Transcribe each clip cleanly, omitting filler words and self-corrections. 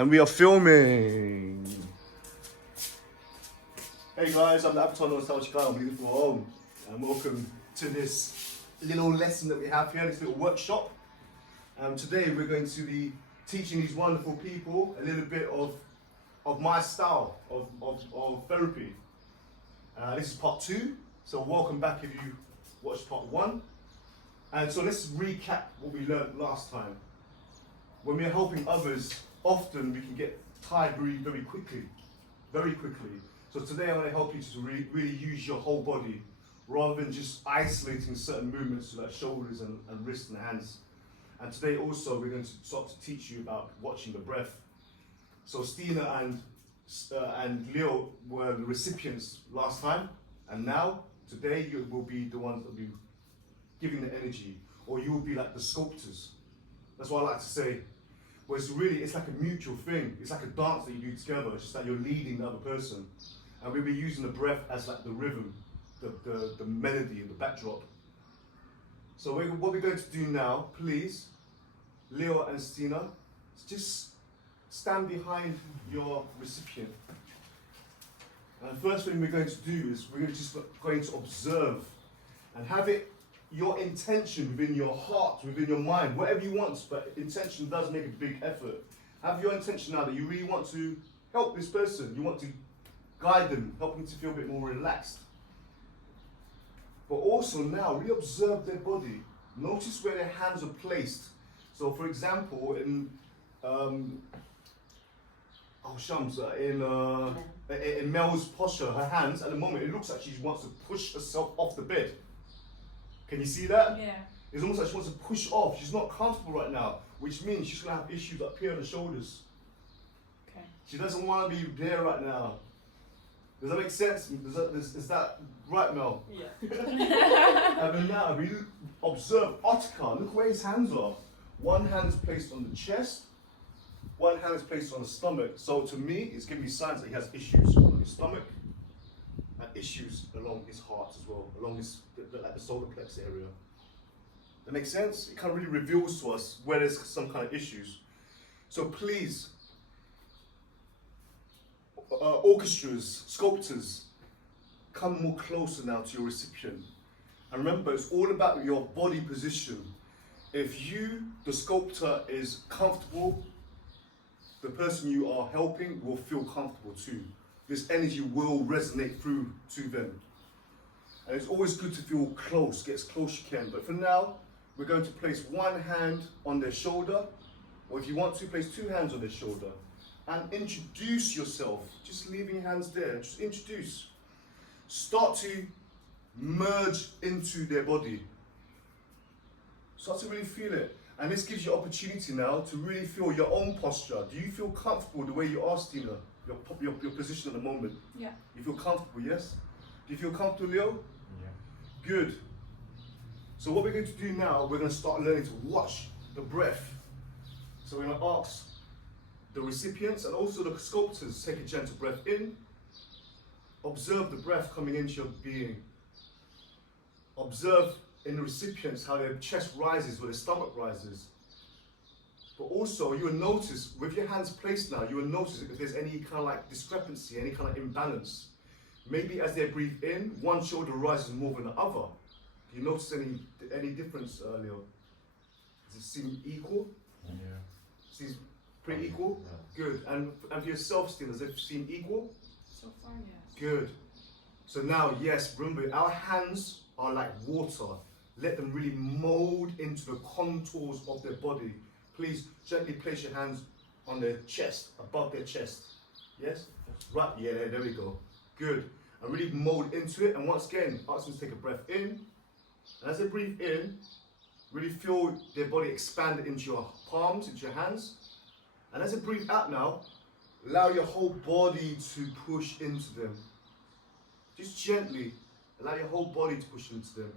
And we are filming. Hey guys, I'm the Avatar known as Tao Chi Kai. I'm beautiful home. And welcome to this little lesson that we have here, this little workshop. Today we're going to be teaching these wonderful people a little bit of my style of therapy. This is part 2, so welcome back if you watched part 1. And so let's recap what we learned last time. When we're helping others, often we can get tired very quickly. So today I'm going to help you to really use your whole body rather than just isolating certain movements like shoulders and wrists and hands. And today also we're going to start to teach you about watching the breath. So Stina and Leo were the recipients last time, and now today you will be the ones that will be giving the energy, or you will be like the sculptors. That's what I like to say. But it's like a mutual thing. It's like a dance that you do together. It's just that you're leading the other person. And we'll be using the breath as like the rhythm, the melody, the backdrop. So what we're going to do now, please, Leo and Stina, just stand behind your recipient. And the first thing we're going to do is we're just going to observe and have it your intention within your heart, within your mind, whatever you want, but intention does make a big effort. Have your intention now that you really want to help this person, you want to guide them, help them to feel a bit more relaxed. But also now, really observe their body. Notice where their hands are placed. So for example, in Mel's posture, her hands at the moment, it looks like she wants to push herself off the bed. Can you see that? Yeah. It's almost like she wants to push off. She's not comfortable right now, which means she's going to have issues up here on the shoulders. Okay. She doesn't want to be there right now. Does that make sense? Is that right, Mel? Yeah. And then now, we observe Otakar. Look where his hands are. One hand is placed on the chest, one hand is placed on the stomach. So to me, it's giving me signs that he has issues on his stomach and issues along his heart as well, along his like the solar plex area. That makes sense? It kind of really reveals to us where there's some kind of issues. So please, orchestras, sculptors, come more closer now to your recipient. And remember, it's all about your body position. If you, the sculptor, is comfortable, the person you are helping will feel comfortable too. This energy will resonate through to them. And it's always good to feel close, get as close as you can. But for now, we're going to place one hand on their shoulder, or if you want to, place 2 hands on their shoulder. And introduce yourself, just leaving your hands there, just introduce. Start to merge into their body. Start to really feel it. And this gives you opportunity now to really feel your own posture. Do you feel comfortable the way you are, Stina? Your position at the moment? Yeah. You feel comfortable, yes? Do you feel comfortable, Leo? Yeah. Good. So what we're going to do now, we're going to start learning to watch the breath. So we're going to ask the recipients and also the sculptors, take a gentle breath in. Observe the breath coming into your being. Observe in the recipients how their chest rises or their stomach rises. But also you will notice, with your hands placed now, you will notice if there's any kind of like discrepancy, any kind of imbalance. Maybe as they breathe in, one shoulder rises more than the other. Do you notice any difference, Leo? Does it seem equal? Yeah. Seems pretty equal? Yeah. Good. And for yourself, Stina, does it seem equal? So far, yes. Good. So now, yes, remember, our hands are like water. Let them really mold into the contours of their body. Please gently place your hands on their chest, above their chest. Yes? Right, yeah, there we go. Good. And really mold into it. And once again, ask them to take a breath in. And as they breathe in, really feel their body expand into your palms, into your hands. And as they breathe out now, allow your whole body to push into them. Just gently, allow your whole body to push into them.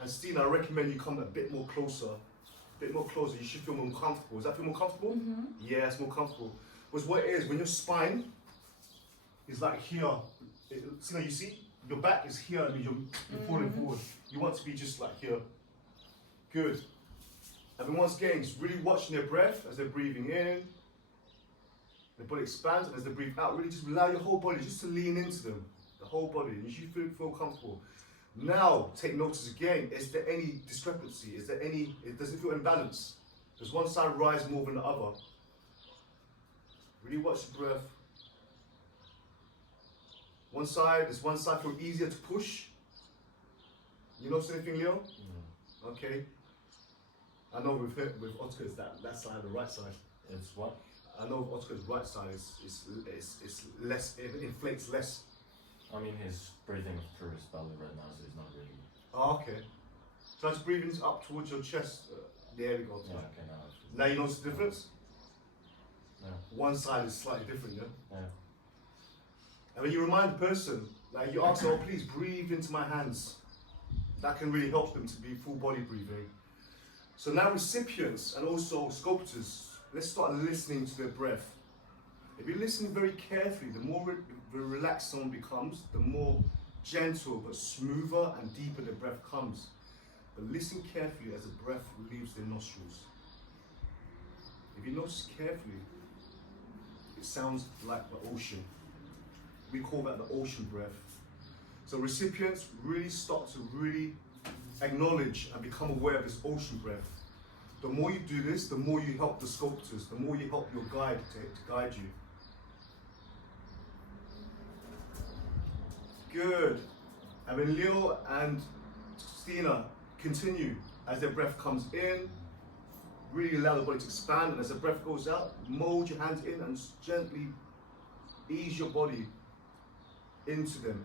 And Stina, I recommend you come a bit more closer. A bit more closer, you should feel more comfortable. Does that feel more comfortable? Mm-hmm. Yeah, it's more comfortable. Because what it is, when your spine is like here, Stina, you see? Your back is here and you're falling forward. You want to be just like here. Good. And then once again, just really watching their breath as they're breathing in The body expands, and as they breathe out, really just allow your whole body just to lean into them. The whole body, and you should feel comfortable. Now, take notice again. Is there any discrepancy? Does it feel imbalanced? Does one side rise more than the other? Really watch the breath. Does one side feel easier to push? You notice anything, Leo? Mm. Okay. I know with Oscar it's that side, the right side. It's what? I know with Oscar's right side is less, it inflates less. I mean, he's breathing through his belly right now, so he's not really. Oh, okay. So just breathing up towards your chest. There we go. Yeah, okay, now it's. Now you notice the difference? Yeah. One side is slightly different, yeah? Yeah. And when you remind the person, like you ask, oh, please breathe into my hands. That can really help them to be full body breathing. So now recipients and also sculptors, let's start listening to their breath. If you listen very carefully, the more relaxed someone becomes, the more gentle but smoother and deeper the breath comes. But listen carefully as the breath leaves their nostrils. If you notice carefully, it sounds like the ocean. We call that the ocean breath. So recipients really start to really acknowledge and become aware of this ocean breath. The more you do this, the more you help the sculptors, the more you help your guide to guide you. Good. And when Leo and Stina continue as their breath comes in, really allow the body to expand, and as the breath goes out, mold your hands in and just gently ease your body into them.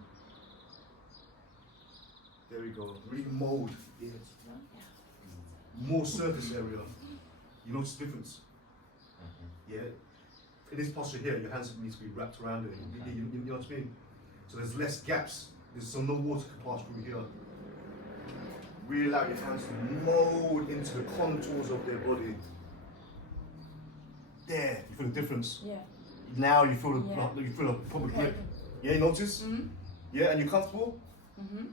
There we go. Really mold. More surface area. You notice the difference? Mm-hmm. Yeah. In this posture here, your hands need to be wrapped around it. Okay. You know what I mean? So there's less gaps. So no water can pass through here. Really allow your hands to mold into the contours of their body. There, you feel the difference. Yeah. Now you feel Yeah. you feel a proper Okay. grip. Yeah, you notice? Mm-hmm. Yeah, and you're comfortable? Mm-hmm.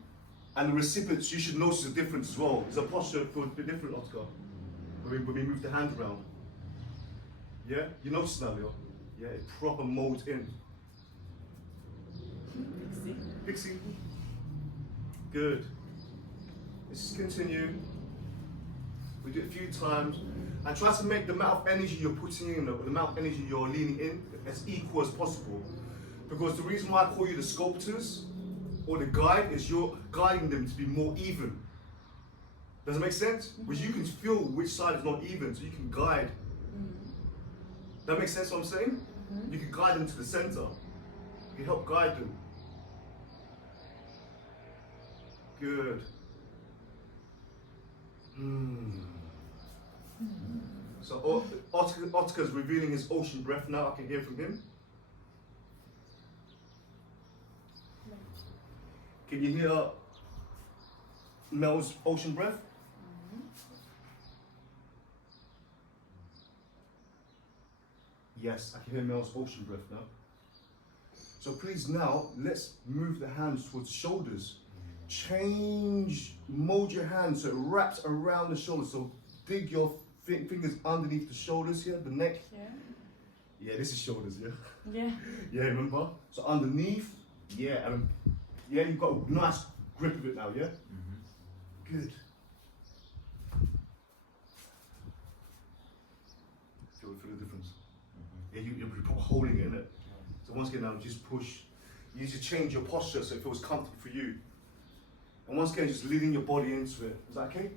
And the recipients, you should notice the difference as well. There's a posture feels a bit different, Oscar. When we move the hand around. Yeah? You notice now, Leo? Yeah, it proper molds in. Pixie. Good. Let's just continue. We do it a few times. And try to make the amount of energy you're putting in, the amount of energy you're leaning in, as equal as possible. Because the reason why I call you the sculptors, or the guide, is you're guiding them to be more even. Does it make sense? Because you can feel which side is not even, so you can guide. That makes sense what I'm saying? You can guide them to the center. You can help guide them. Good. So Otka's revealing his ocean breath now. I can hear from him. Can you hear Mel's ocean breath? Yes, I can hear Mel's ocean breath now. So please now, let's move the hands towards the shoulders. Mold your hands so it wraps around the shoulders. So dig your fingers underneath the shoulders here, the neck. Yeah. Yeah, this is shoulders, yeah? Yeah. Yeah, remember? So underneath, yeah, and yeah, you've got a nice grip of it now, yeah? Good. Feel the difference? Yeah, you're proper holding it, innit? So once again now, just push. You need to change your posture so it feels comfortable for you. And once again, just leaning your body into it. Is that okay?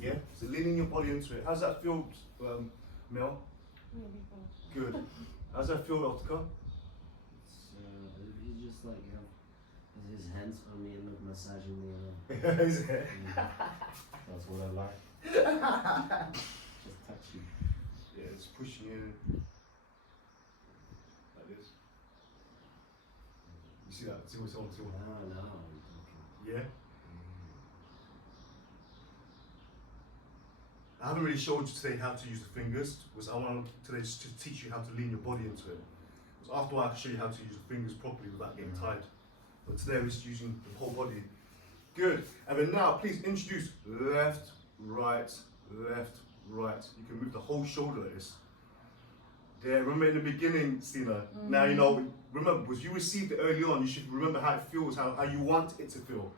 Yeah? So leaning your body into it. How's that feel, Mel? Good. How's that feel, Otka? He's just like, you know, his hands on me and like massaging me. That's what I like. Just touch you. Yeah, it's pushing in. Like this. You see that? See what's on? See what? Oh, no. Yeah? I haven't really showed you today how to use the fingers, because I want today just to teach you how to lean your body into it. Because after I can show you how to use the fingers properly without getting tired. But today we're just using the whole body. Good. And then now, please introduce left, right, left, right. You can move the whole shoulder like this. Yeah, remember in the beginning, Stina. Now you know. Remember, because you received it early on, you should remember how it feels, how you want it to feel.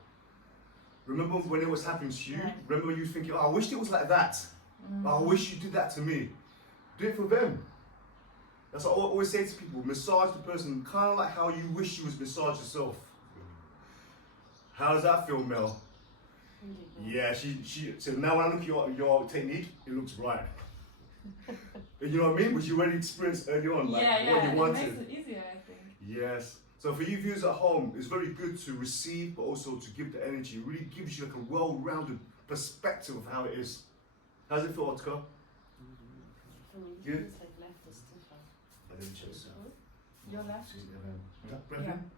Remember when it was happening to you? Right. Remember you thinking, oh, I wish it was like that. Oh, I wish you did that to me. Do it for them. That's what I always say to people. Massage the person kind of like how you wish you was massaged yourself. How does that feel, Mel? Yeah, so now when I look at your technique, it looks right. You know what I mean? Which you already experienced early on, like what you it wanted. makes it easier, I think. Yes. So for you viewers at home, it's very good to receive, but also to give the energy. It really gives you like a well-rounded perspective of how it is. How does it feel, Otka? For me, Good. it's like left is stiffer. I didn't check that. Your left? Breath in,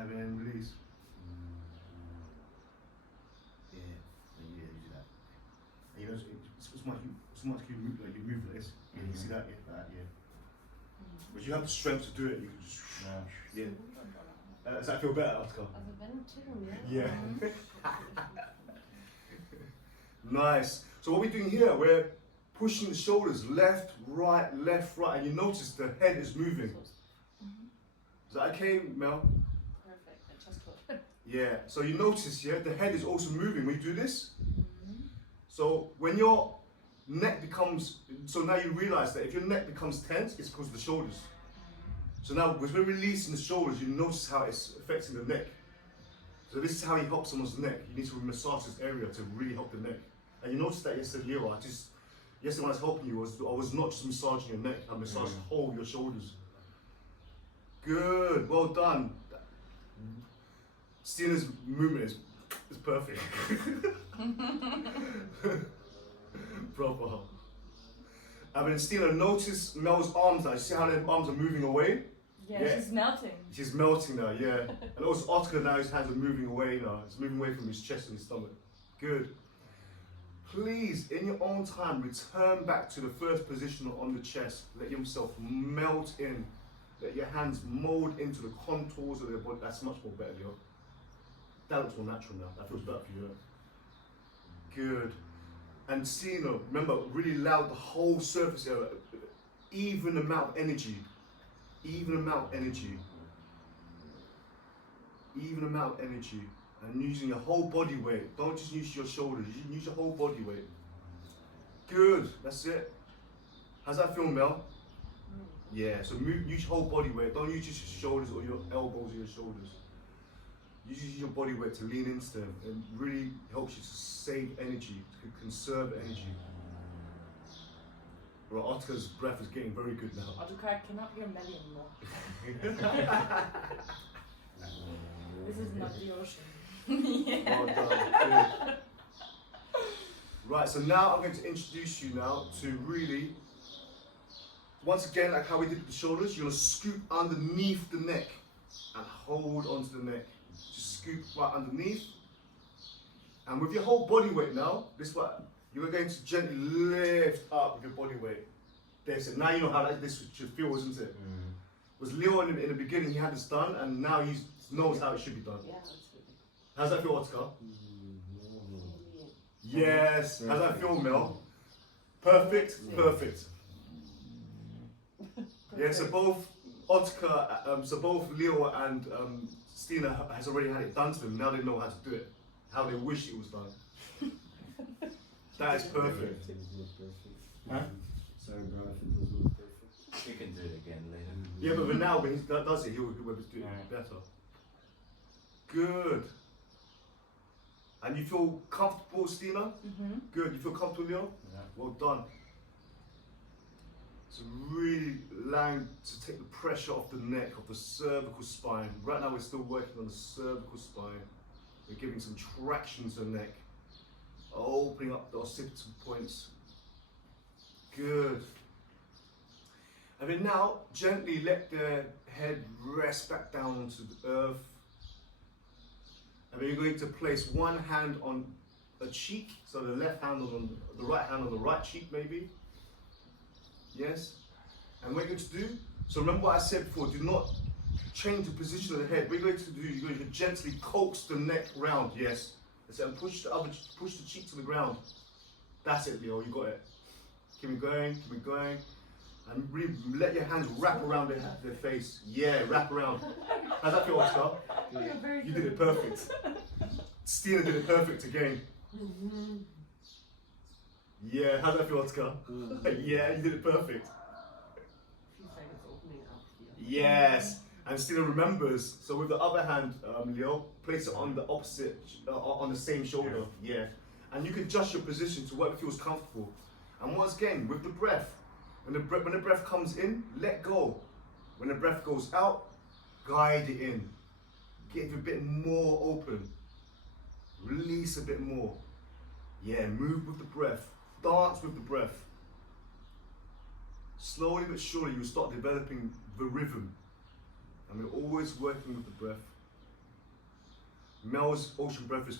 and then release. Yeah, you do that. And you know, it's much you move like this. Yeah, you see that? Yeah, that, yeah. But you have the strength to do it. You can just, yeah. Does that feel better, Otka? Also wenn too, yeah. Yeah. Nice. So what we're doing here, we're pushing the shoulders left, right, and you notice the head is moving. Is that okay, Mel? Perfect. I just thought. Yeah. So you notice, yeah, the head is also moving when you do this. So when your neck becomes, so now you realize that if your neck becomes tense, it's because of the shoulders. So now, because we're releasing the shoulders, you notice how it's affecting the neck. So this is how you help someone's neck. You need to massage this area to really help the neck. And you notice that yesterday, Leo, yesterday when I was helping you, I was not just massaging your neck, I massaged the whole of your shoulders. Good, well done. Stina's movement is perfect. Proper. I mean, Stina, notice Mel's arms now. You see how their arms are moving away? Yeah, she's melting. She's melting now, yeah. And also Oscar now, his hands are moving away now. It's moving away from his chest and his stomach. Good. Please, in your own time, return back to the first position on the chest. Let yourself melt in. Let your hands mold into the contours of your body. That's much more better, Leo. That looks more natural now. That feels better for you. Good. And Stina, remember, really loud the whole surface area. Even amount of energy. Even amount of energy. Even amount of energy. And using your whole body weight. Don't just use your shoulders, you use your whole body weight. Good, that's it. How's that feel, Mel? Yeah, so use your whole body weight. Don't use just your shoulders or your elbows or your shoulders. Use your body weight to lean into them. It really helps you to save energy, to conserve energy. Right, Otka's breath is getting very good now. Otka cannot hear Melly anymore. This is not the ocean. Well done. Good. Right, so now I'm going to introduce you now to really, once again, like how we did with the shoulders, you're going to scoop underneath the neck and hold onto the neck. Just scoop right underneath. And with your whole body weight now, this way, you're going to gently lift up with your body weight. There, so now you know how this should feel, isn't it? Was Leo in the beginning, he had this done, and now he knows how it should be done. Yeah, it's good. How's that feel, Otka? Yes. How's that feel, Mel? Perfect? Perfect. Yeah, so both Otka, so both Leo and Stina has already had it done to them. Now they know how to do it. How they wish it was done. That is perfect. Huh? Sorry, bro, if it was not perfect. You can do it again later. Yeah, but now when he does it, he'll be able to do it better. Good. And you feel comfortable, Stina? Good. You feel comfortable, Leo? Yeah. Well done. So really allowing to take the pressure off the neck, of the cervical spine. Right now we're still working on the cervical spine. We're giving some traction to the neck. Opening up the occipital points. Good. And then now, gently let the head rest back down onto the earth. And then you're going to place one hand on a cheek, so the left hand on the right hand on the right cheek maybe. Yes? And what you're going to do, so remember what I said before, do not change the position of the head. What you're going to do, you're going to gently coax the neck round, yes? And push the cheek to the ground. That's it, Leo, you got it. Keep it going, keep it going. And really let your hands wrap around their face. Yeah, wrap around. How's that feel, Oscar? You're very You good. did it perfect. Stina did it perfect again. Yeah, how's that feel, Oscar? Yeah, you did it perfect. Feels like it's opening up here. Yes, and Stina remembers. So with the other hand, Leo, place it on the opposite, on the same shoulder. Yeah, and you can adjust your position to whatever feels comfortable. And once again, with the breath, when the breath comes in, let go. When the breath goes out, guide it in. Get it a bit more open. Release a bit more. Yeah, move with the breath. Dance with the breath. Slowly but surely you'll start developing the rhythm. And we're always working with the breath. Mel's ocean breath is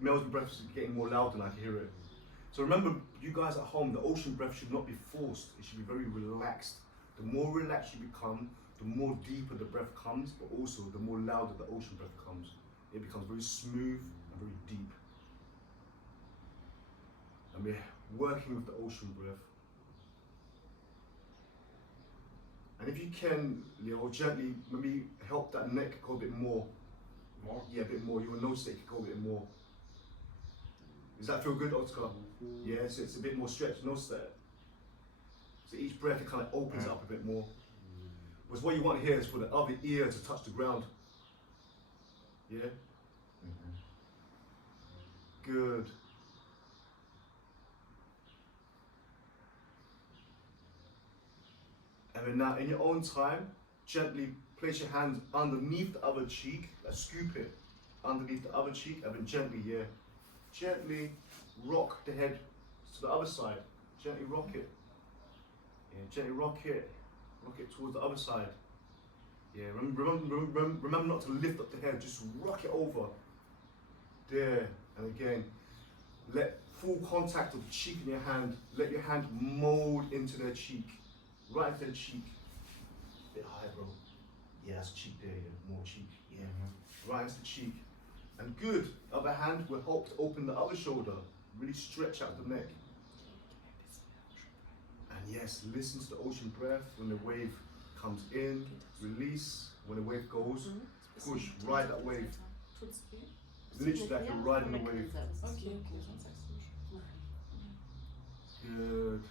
Mel's breath is getting more loud and I can hear it. So remember, you guys at home, the ocean breath should not be forced. It should be very relaxed. The more relaxed you become, the more deeper the breath comes, but also the more louder the ocean breath comes. It becomes very smooth and very deep. And we're working with the ocean breath. And if you can, Leo, gently maybe help that neck go a bit more. More? Yeah, a bit more. You will notice that it can go a bit more. Does that feel good, Oscar? Yeah, so it's a bit more stretched. Notice that. So each breath, it kind of opens up a bit more. Because what you want here is for the other ear to touch the ground. Yeah? Good. And then now, in your own time, gently place your hands underneath the other cheek, scoop it underneath the other cheek, and then gently, yeah, gently rock the head to the other side. Gently rock it. Yeah, gently rock it towards the other side. Yeah, remember not to lift up the head, just rock it over. There, and again, let full contact of the cheek in your hand, let your hand mold into their cheek. Right into the cheek. A bit higher, bro. Yeah, that's cheek there, yeah. More cheek. Yeah. Right into the cheek. And good. Other hand will help to open the other shoulder. Really stretch out the neck. And yes, listen to the ocean breath. When the wave comes in, release. When the wave goes, push. Ride that wave. Tut's weh? Literally like you're riding the wave. Okay, sonst sagst du schon. Good.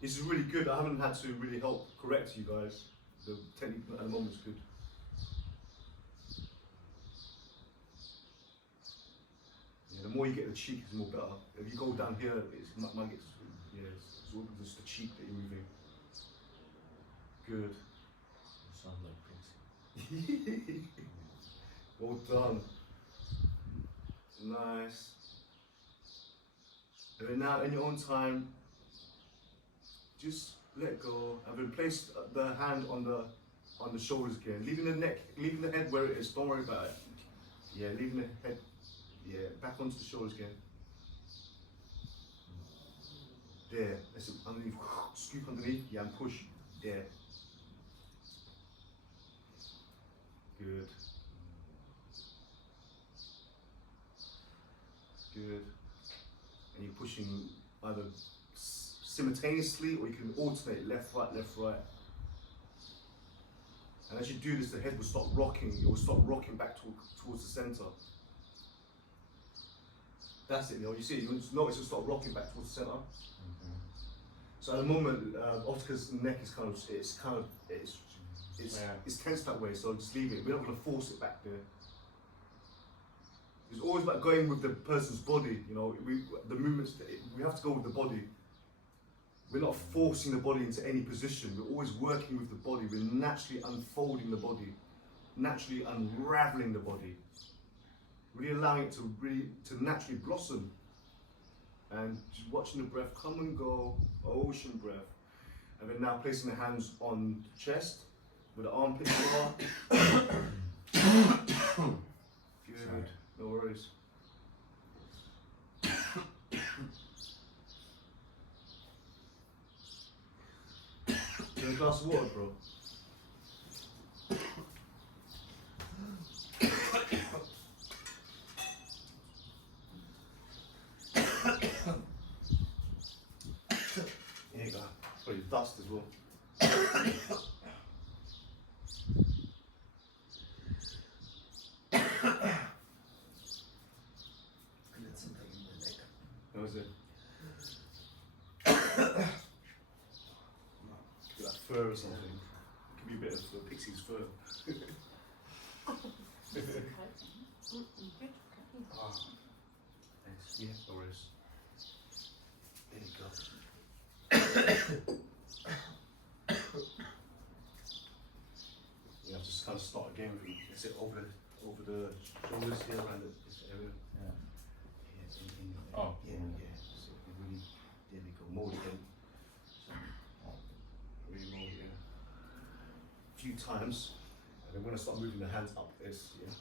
This is really good. I haven't had to really help correct you guys. The technique at the moment is good. Yeah, the more you get the cheek, is more better. If you go down here, it might get, yeah, it's all just the cheek that you're moving. Good. You sound like Prince. Well done. Nice. And then now, in your own time, just let go and then place the hand on the shoulders again, leaving the neck, leaving the head where it is. Don't worry about it. Yeah, leaving the head, yeah, back onto the shoulders again. There, that's it, underneath. Scoop underneath, yeah, and push. There. Good. Good. And you're pushing either simultaneously, or you can alternate left, right, left, right. And as you do this, the head will start rocking. It will start rocking back towards the center. That's it. You know, you see, you notice it will start rocking back towards the center. So at the moment, Oscar's neck is it's tense that way. So just leave it. We're not going to force it back there. It's always about going with the person's body. You know, the movements. We have to go with the body. We're not forcing the body into any position. We're always working with the body. We're naturally unfolding the body, naturally unraveling the body, really allowing it to naturally blossom. And just watching the breath come and go, ocean breath. And then now placing the hands on the chest with the armpit bar. Good, no worries. You want a glass of water, bro? well. Let's see if I can do it. How is it? Like fur or something. It could be a bit of a pixie's fur. Ah, thanks. Yeah, no worries. There you go. Yeah, I'll just kind of start again with you. Is it over the shoulders here around this area? Yeah. Yeah, same thing. Oh. Yeah, yeah. So it really, there we go. Mold it in. So, really mold it in. A few times. And then we're gonna start moving the hands up this, yeah.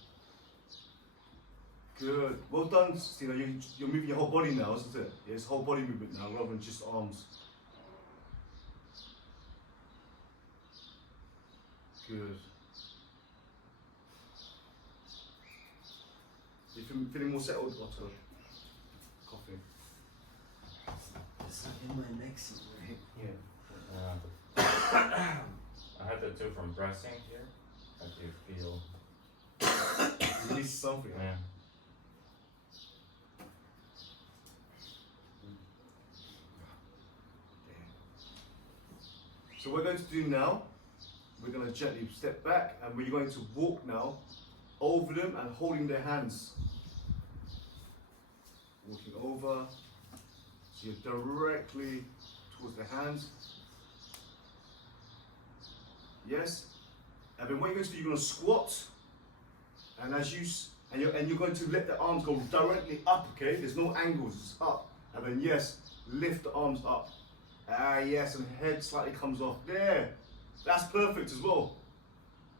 Good. Well done, Stina. You're moving your whole body now, isn't it? Yeah, it's whole body movement now rather than just arms. Good. You feeling more settled, Otto? Coughing. It's in my neck somewhere. Yeah. I had that too from pressing here. Like you feel. Release something. Yeah. So what we're going to do now, we're going to gently step back and we're going to walk now over them and holding their hands. Walking over, so you're directly towards the hands. Yes? And then what you're going to do, you're going to squat, and you're going to let the arms go directly up, okay? There's no angles, it's up. And then yes, lift the arms up. Ah yes, and head slightly comes off. There. That's perfect as well.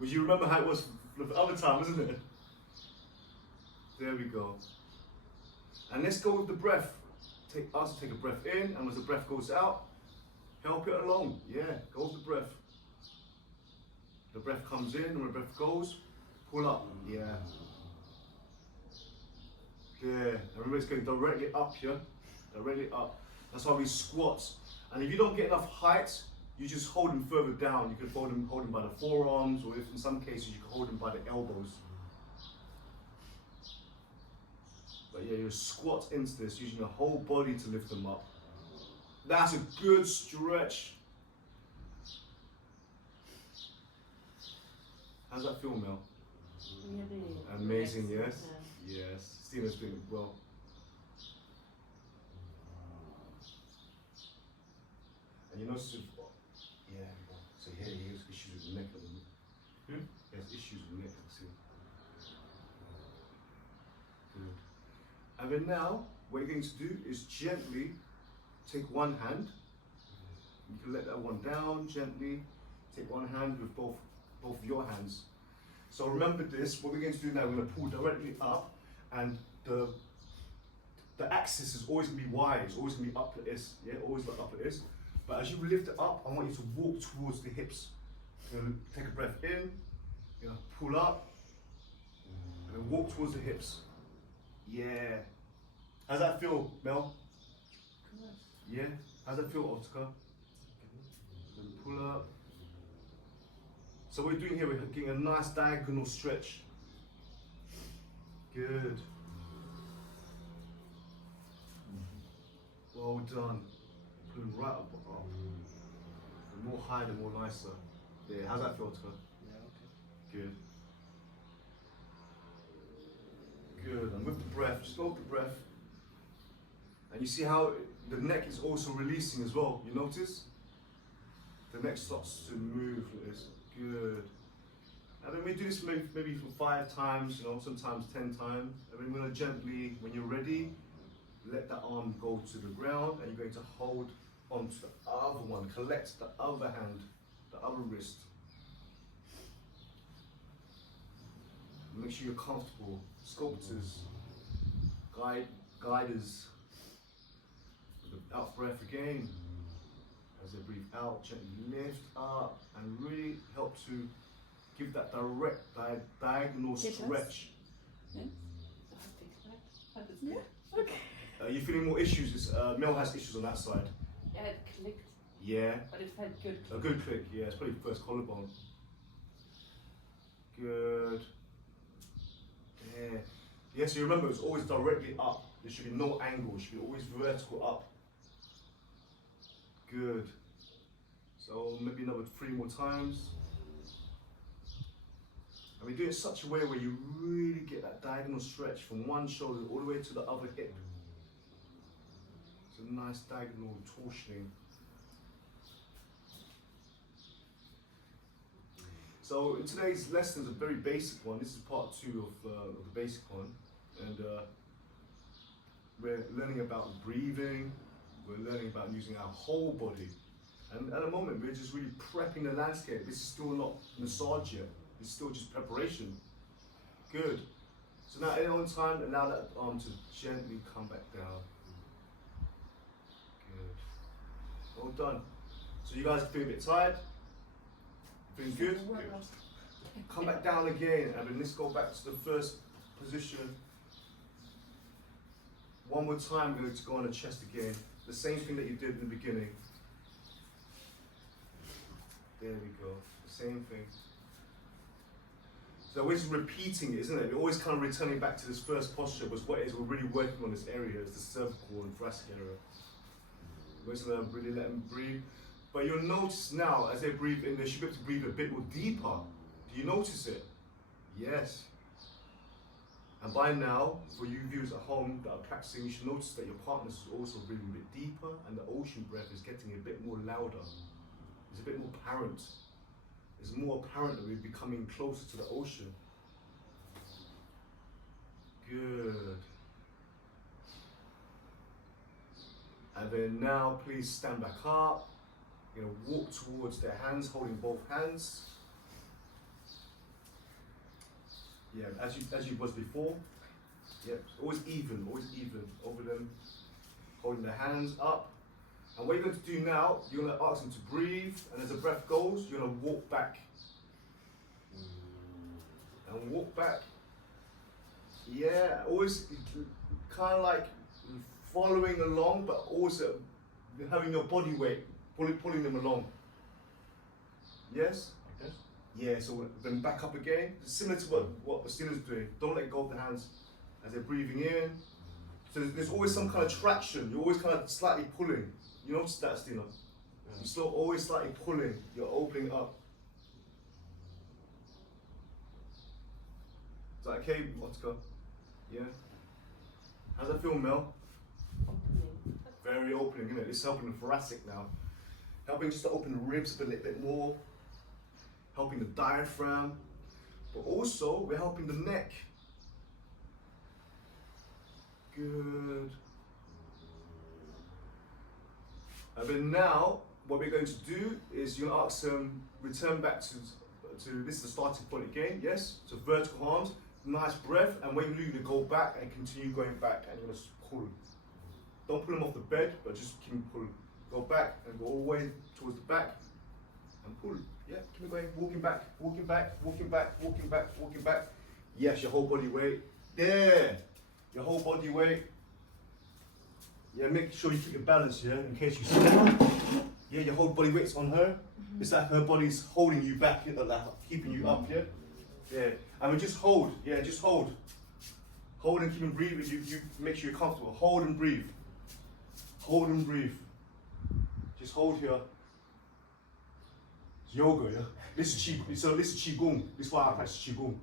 Would you remember how it was the other time, isn't it? There we go. And let's go with the breath. Take a breath in, and as the breath goes out, help it along. Yeah, go with the breath. The breath comes in, and the breath goes, pull up. Yeah. There. And remember, it's going directly up here. Directly up. That's why we squat. And if you don't get enough height, you just hold them further down. You can hold them by the forearms, or if in some cases you can hold them by the elbows. But yeah, you squat into this, using your whole body to lift them up. That's a good stretch. How's that feel, Mel? Really Amazing, yes? relaxing, Yes. Stina's doing it well. And you notice, yeah, so here he has issues with the neck at the moment. He has issues with the neck, I see. Good. And then now, what you're going to do is gently take one hand. You can let that one down gently. Take one hand with both of your hands. So remember this, what we're going to do now, we're going to pull directly up, and the axis is always going to be wide, it's always going to be up like this, yeah, always like up like this. But as you lift it up, I want you to walk towards the hips. You're going to take a breath in, you're going to pull up, and then walk towards the hips. Yeah. How's that feel, Mel? Yeah? How's that feel, Oscar? Then pull up. So what we're doing here, we're getting a nice diagonal stretch. Good. Well done. Pulling right up. The more high, the more nicer. Yeah, how's that feel, Oscar? Yeah, okay. Good. Good, and with the breath, just go with the breath. And you see how the neck is also releasing as well, you notice? The neck starts to move like this. Good. And then we do this maybe for 5 times, you know, sometimes 10 times. And then we're going to gently, when you're ready, let that arm go to the ground, and you're going to hold onto the other one, collect the other hand, the other wrist. Make sure you're comfortable. Sculptors, guiders. With the out breath again. As they breathe out, gently lift up and really help to give that direct diagonal stretch. Yeah. Okay. You're feeling more issues. Mel has issues on that side. Yeah, it clicked. Yeah. But it felt good. A good click, yeah, it's probably first collarbone. Good. Yeah. Yeah, so you remember it's always directly up. There should be no angle, it should be always vertical up. Good. So maybe another 3 more times. And we do it in such a way where you really get that diagonal stretch from one shoulder all the way to the other hip. It's a nice diagonal torsioning. So in today's lesson is a very basic one. This is part 2 of the basic one. And we're learning about breathing. We're learning about using our whole body. And at the moment, we're just really prepping the landscape. This is still not massage yet. It's still just preparation. Good. So now, at your own time, allow that arm to gently come back down. Good. Well done. So you guys feel a bit tired? Feeling good? Come back down again, and then let's go back to the first position. One more time, we're going to go on the chest again. The same thing that you did in the beginning. There we go. The same thing. So always repeating it, isn't it? We're always kind of returning back to this first posture, because what it is we're really working on this area is the cervical and thoracic area. We're just going to really let them breathe. But you'll notice now, as they breathe in, they should be able to breathe a bit more deeper. Do you notice it? Yes. And by now, for you viewers at home that are practicing, you should notice that your partner is also breathing a bit deeper, and the ocean breath is getting a bit more louder. It's a bit more apparent. It's more apparent that we're becoming closer to the ocean. Good. And then now, please stand back up. You're going to walk towards their hands, holding both hands. Yeah, as you was before. Yep, always even over them, holding their hands up. And what you're going to do now, you're going to ask them to breathe, and as the breath goes, you're going to walk back. And walk back. Yeah, always kind of like following along, but also having your body weight, pulling them along. Yes? Like this? Yeah, so then back up again. Similar to what the Steelers are doing. Don't let go of the hands as they're breathing in. So there's always some kind of traction. You're always kind of slightly pulling. You notice that, Steeler? You're still always slightly pulling. You're opening up. Is that okay, Oscar? Yeah? How's that feel, Mel? Very opening, isn't it? It's helping the thoracic now. Helping just to open the ribs a little bit more. Helping the diaphragm. But also, we're helping the neck. Good. And then now, what we're going to do is you're going to ask them, return back to this is the starting point again, yes? So vertical arms, nice breath, and when you do, you go back and continue going back, and you're going to pull. Don't pull them off the bed, but just keep pulling. Go back and go all the way towards the back, and pull. Yeah, keep going, walking back, walking back, walking back, walking back, walking back. Yes, your whole body weight. There, your whole body weight. Yeah, make sure you keep your balance here in case you slip. Yeah, your whole body weight's on her. It's like her body's holding you back, like keeping you up, yeah? Yeah, and we just hold, yeah, just hold. Hold and keep on breathing, you make sure you're comfortable. Hold and breathe. Hold and breathe. Just hold here. It's yoga, yeah? This is Qigong. This is why I practice Qigong.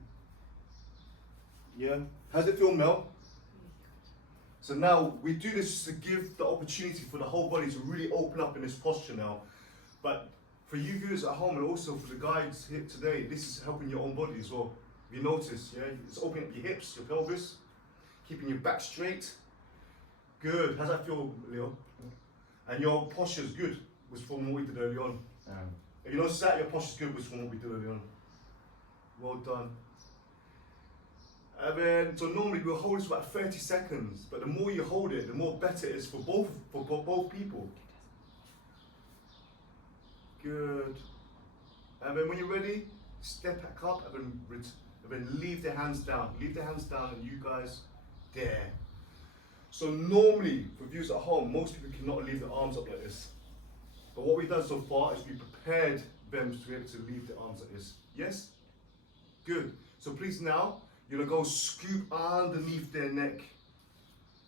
Yeah? How's it feel, Mel? So now we do this to give the opportunity for the whole body to really open up in this posture now. But for you viewers at home and also for the guys here today, this is helping your own body as well. If you notice, yeah, it's opening up your hips, your pelvis, keeping your back straight. Good. How's that feel, Leo? And your posture is good, was from what we did early on. If you notice that, your posture is good, was from what we did early on. Well done. And then, so normally we'll hold this for about 30 seconds, but the more you hold it, the more better it is for both people. Good. And then when you're ready, step back up and then leave the hands down. Leave the hands down and you guys there. So normally, for viewers at home, most people cannot leave their arms up like this. But what we've done so far is we prepared them to be able to leave the arms like this. Yes? Good. So please now, you're gonna go scoop underneath their neck.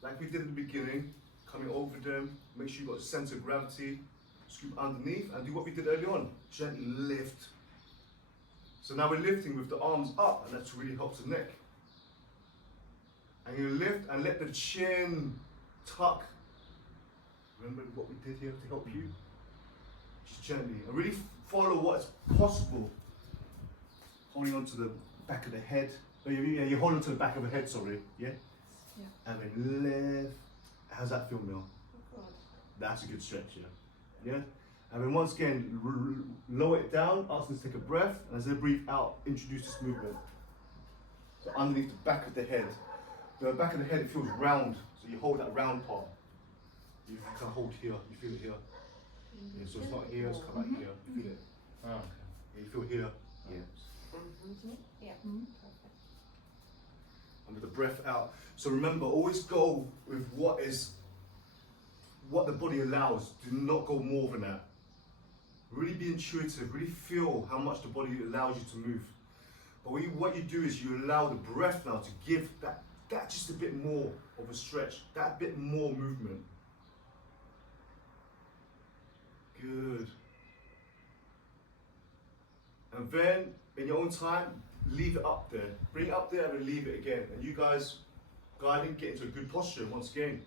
Like we did at the beginning, coming over them, make sure you've got a center of gravity, scoop underneath, and do what we did earlier on, gently lift. So now we're lifting with the arms up, and that really helps the neck. And you lift and let the chin tuck. Remember what we did here to help you? Just gently, and really follow what's possible. Holding on to the back of the head. Oh, you're holding to the back of the head, sorry, yeah? Yeah. And then lift. How's that feel, Mel? Oh, God. That's a good stretch, yeah? Yeah? And then once again, lower it down, ask them to take a breath, and as they breathe out, introduce this movement. So underneath the back of the head. The back of the head, it feels round, so you hold that round part. You can hold here, you feel it here. Yeah, so it's not here, it's come out here, you feel it. Oh, okay. Yeah, you feel here, yeah. Yeah. Perfect. And with the breath out. So remember, always go with what the body allows. Do not go more than that. Really be intuitive, really feel how much the body allows you to move. But what you do is you allow the breath now to give that just a bit more of a stretch, that bit more movement. Good. And then, in your own time, leave it up there. Bring it up there and leave it again. And you guys, guiding, get into a good posture once again.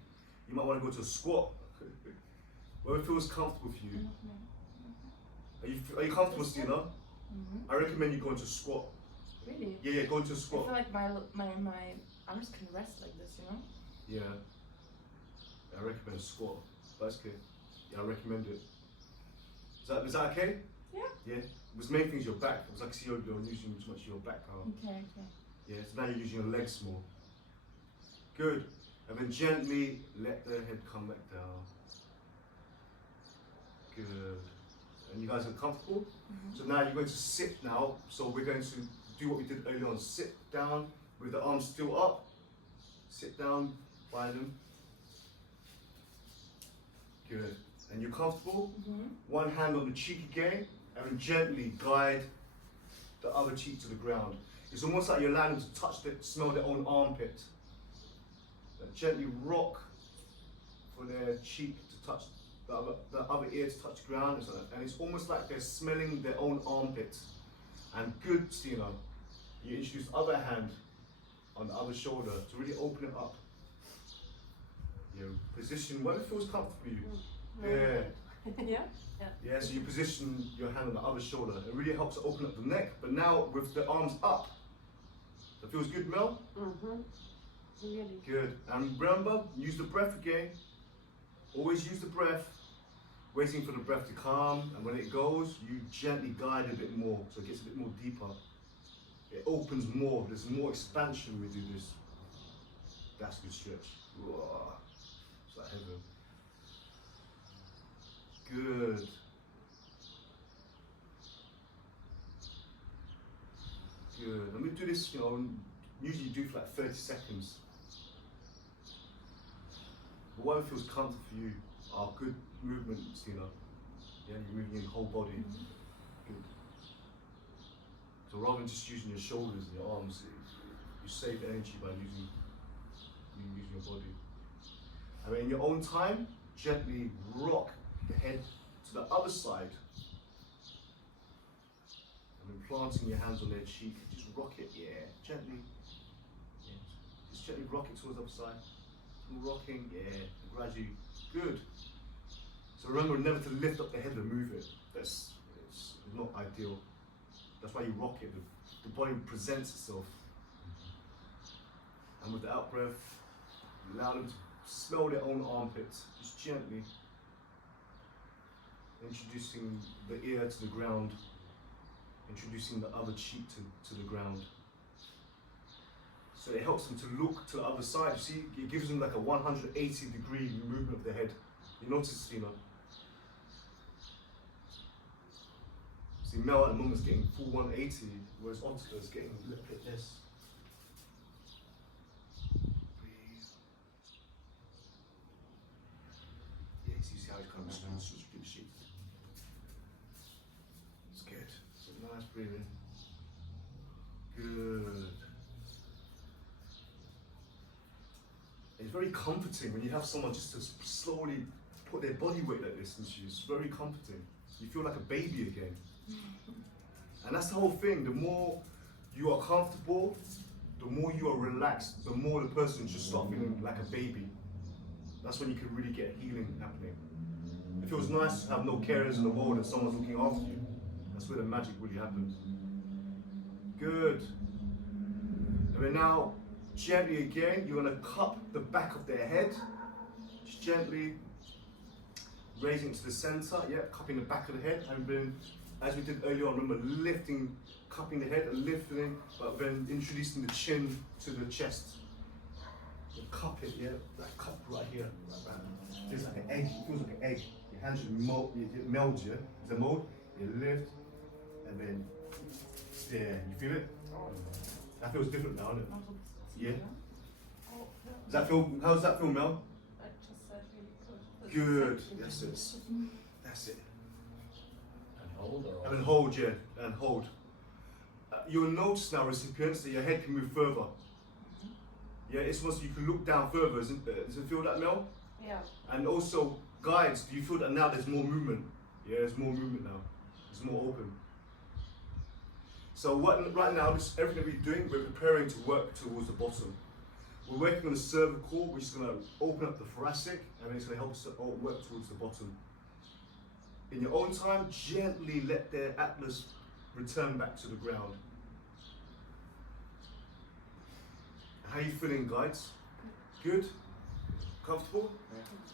You might want to go to a squat. Whatever feels comfortable for you. Are you comfortable, Stina? I recommend you go into a squat. Really? Yeah, go into a I squat. feel like my arms can rest like this, you know? Yeah. I recommend a squat. That's good. Yeah, I recommend it. Is that okay? Yeah. Yeah. The main thing is your back. Because I can see you're using too much of your back power. Okay. Yeah, so now you're using your legs more. Good. And then gently let the head come back down. Good. And you guys are comfortable? So now you're going to sit now. So we're going to do what we did earlier on. Sit down with the arms still up. Sit down by them. Good. And you're comfortable? One hand on the cheek again, and then gently guide the other cheek to the ground. It's almost like you're allowing them to smell their own armpit. And gently rock for their cheek to touch, the other ear to touch the ground. And it's almost like they're smelling their own armpit. And good, Stina. You introduce the other hand on the other shoulder to really open it up. You position where it feels comfortable for you. Yeah. Yeah? Yeah, so you position your hand on the other shoulder. It really helps to open up the neck, but now with the arms up. That feels good, Mel? Really. Good. And remember, use the breath again. Always use the breath. Waiting for the breath to come, and when it goes, you gently guide a bit more, so it gets a bit more deeper. It opens more, there's more expansion when we do this. That's a good stretch. Whoa. It's like heaven. Good. Good. And we do this, usually you do for like 30 seconds. But whatever feels comfortable for you are good movements, Yeah, you're moving your whole body. Good. So rather than just using your shoulders and your arms, you save energy by using your body. And then in your own time, gently rock the head to the other side. And then planting your hands on their cheek, just rock it, gently. Yeah. Just gently rock it towards the other side. Rocking, gradually, good. So remember never to lift up the head and move it. It's not ideal. That's why you rock it. The body presents itself. And with the out breath, allow them to smell their own armpits, just gently. Introducing the ear to the ground, introducing the other cheek to the ground. So it helps them to look to the other side. You see, it gives them like a 180-degree movement of the head. You notice, See, Mel at the moment is getting full 180, whereas Otto is getting a little bit less. Breathe. Yeah, so you see how he's kind of keep shape. Breathing. Good. It's very comforting when you have someone just to slowly put their body weight like this into you. It's very comforting. You feel like a baby again. And that's the whole thing. The more you are comfortable, the more you are relaxed, the more the person should start feeling like a baby. That's when you can really get healing happening. It feels nice to have no carers in the world and someone's looking after you. That's where the magic really happens. Good. And then now, gently again, you're going to cup the back of their head. Just gently raising it to the center, yeah, cupping the back of the head. And then, as we did earlier on, remember lifting, cupping the head and lifting, but then introducing the chin to the chest. So cup it, yeah, that cup right here, like that. It's like an egg, it feels like an egg. Your hands should meld, it melds, yeah? It's a mold, you lift, and then, yeah, you feel it? That feels different now, doesn't it? Yeah. Does that feel, how does that feel, Mel? I just said really good. Good, that's it. That's it. And hold or And then hold, yeah, and hold. You'll notice now, recipients, that your head can move further. Yeah, it's once you can look down further, isn't it? Does it feel that, Mel? Yeah. And also, guides, do you feel that now there's more movement? Yeah, there's more movement now. It's more open. So right now, everything we're doing, we're preparing to work towards the bottom. We're working on the cervical, which is going to open up the thoracic, and it's going to help us to work towards the bottom. In your own time, gently let their atlas return back to the ground. How are you feeling, guides? Good? Comfortable?